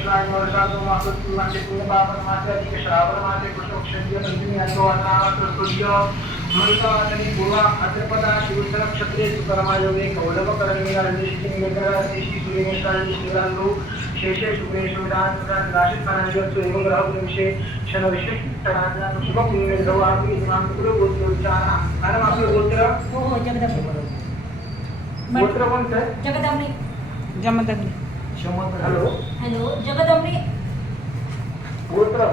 कृष्णाय वर्षातो मासो मासे पुण्यपावन मासे अधिक श्रावण मासे कृष्णक्षत्रिय पंचमी याचो अनावत सूर्य मंत्रावली पूर्वा अत्रपदा शिवसर क्षत्रिय सुकर्मायोगे कौलवकरणी राजेशी निगरादेशी सूर्यनिष्ठानी श्रीरांधू शेषे शुक्रेश विधान राशित खानादिवसो एवं ग्रह विषय क्षण विशेष तराजा शुभ पुण्य जव आपली इमाम गुरु गोत्र उच्चारणा आणि आपले गोत्र हो हो जगदंबे गोत्र कोणतं जगदंबे जमदग्नी हॅलो हॅलो जगदंबे गोत्र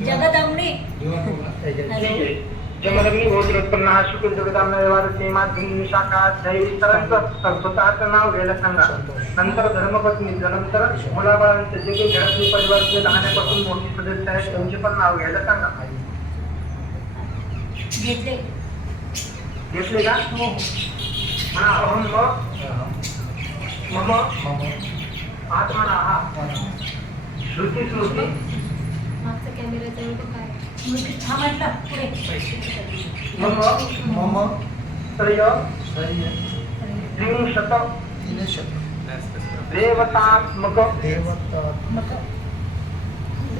जगदंबे हॅलो जमदग्नी गोत्र उत्पन्न हा शुक्र जगदांबा व्यवहार सीमाधीन शाखा जय तरंग स्वतःचं नाव घ्यायला सांगा नंतर धर्मपत्नी नंतर मुलाबाळांचे जे काही घरातले परिवारचे लहानापासून मोठी सदस्य आहेत त्यांचे पण नाव घ्यायला सांगा घेतले घेतले का हो म्हणा अहम मम आत्मना हा श्रुती स्मृती मागचा कॅमेरा जवळ काय हा म्हटलं पुढे मम श्रेय त्रिंशत देवतात्मक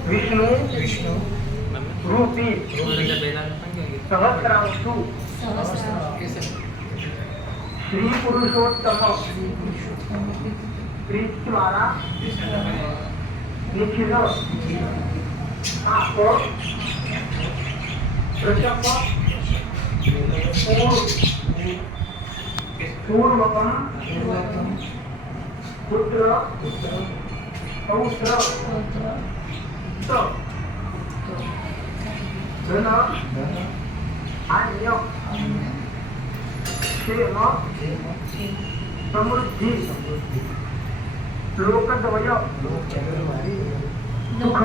विष्णु रूपी सहस्रांशु श्री पुरुषोत्तम श्रीद्वारा निखिल आप वृषभ पूर्वकम पुत्र पौत्र धन अन्य क्षेम समृद्धि लोकद्वय सुख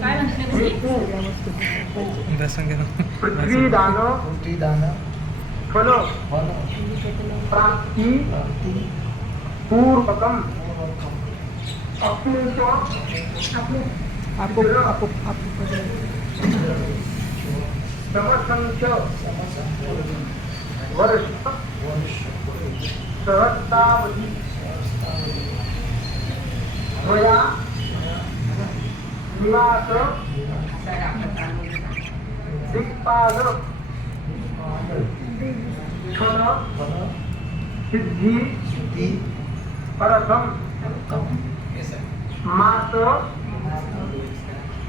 काय पृथ्वीदान फल प्राप्ति पूर्वकम समसंच वर्ष सहस्रावधि त्वया निवास दिक्पाल क्षण सिद्धि परथम मास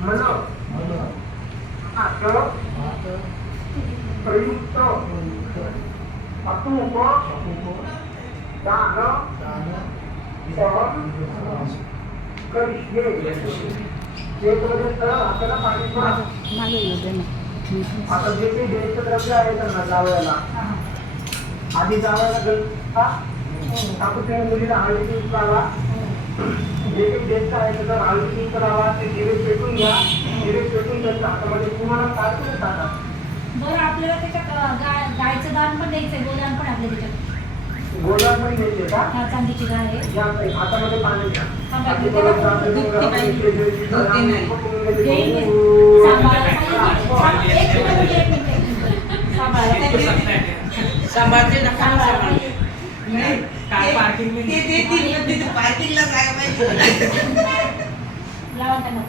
मन आस प्रयुक्त अतूप दान सहन करिष्ये एक वजन सरळ हाताला पाणी सोडा आता जे काही द्यायचं द्रव्य आहे त्यांना जावयाला आधी जावयाला आपण त्या मुलीला हळदी कुंकू लावा जे काही द्यायचं आहे तर हळदी कुंकू लावा ते दिवे पेटून घ्या दिवे पेटून त्यांच्या हातामध्ये पूर्ण काढून टाका बरं आपल्याला त्याच्यात गायचं दान पण द्यायचंय गोदान पण आपल्या त्याच्यात गोदान पण द्यायचे का हा चांदीची गाय आहे या हातामध्ये पाणी घ्या सांभाळते ना काय पार्किंग मध्ये पार्किंगला जागा पाहिजे लावा त्यांना